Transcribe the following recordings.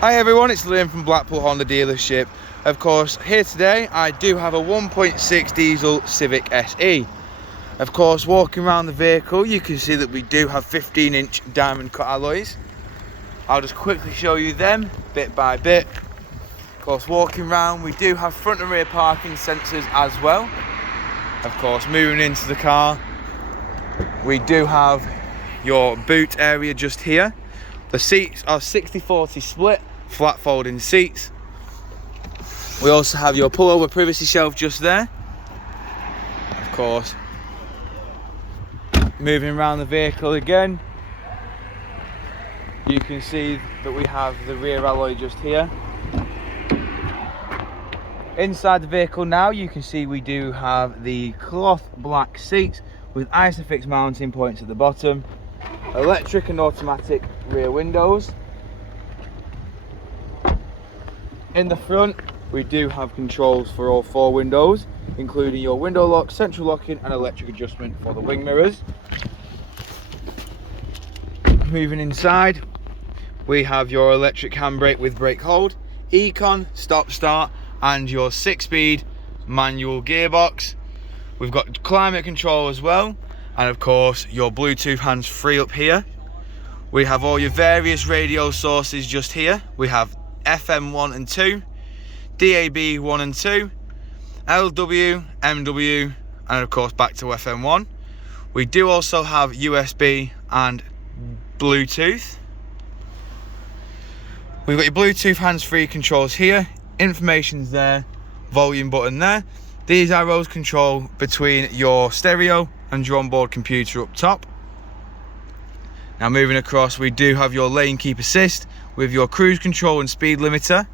Hi everyone, it's Lytham from Blackpool Honda dealership. Of course, here today I do have a 1.6 diesel Civic SE. Of course, walking around the vehicle you can see that we do have 15-inch diamond cut alloys. I'll just quickly show you them bit by bit. Of course, walking around we do have front and rear parking sensors as well. Of course, moving into the car we do have your boot area just here. The seats are 60-40 split, flat folding seats. We also have your pullover privacy shelf just there. Of course, moving around the vehicle again, you can see that we have the rear alloy just here. Inside the vehicle now, you can see we do have the cloth black seats with Isofix mounting points at the bottom. Electric and automatic rear windows. In the front we do have controls for all 4 windows, including your window lock, central locking and electric adjustment for the wing mirrors. Moving inside we have your electric handbrake with brake hold, econ, stop start and your 6-speed manual gearbox. We've got climate control as well. And of course your Bluetooth hands-free up here. We have all your various radio sources just here. We have FM 1 and 2, DAB 1 and 2, LW, MW, and of course back to FM 1. We do also have USB and Bluetooth. We've got your Bluetooth hands-free controls here, information's there, volume button there. These arrows control between your stereo and your onboard computer up top. Now moving across, we do have your lane keep assist with your cruise control and speed limiter.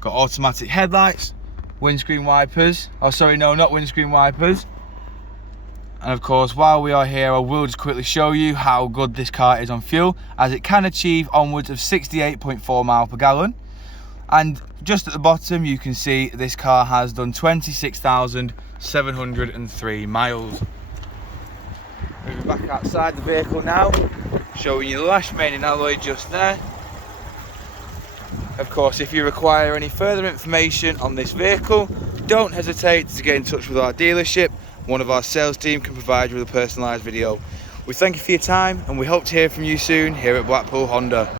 Got automatic headlights, windscreen wipers. Oh sorry, no, not windscreen wipers. And of course, while we are here, I will just quickly show you how good this car is on fuel, as it can achieve onwards of 68.4 miles per gallon. And just at the bottom you can see this car has done 26,703 miles. Moving back outside the vehicle now, showing you the lash main and alloy just there. Of course, if you require any further information on this vehicle, don't hesitate to get in touch with our dealership. One of our sales team can provide you with a personalised video. We thank you for your time and we hope to hear from you soon here at Blackpool Honda.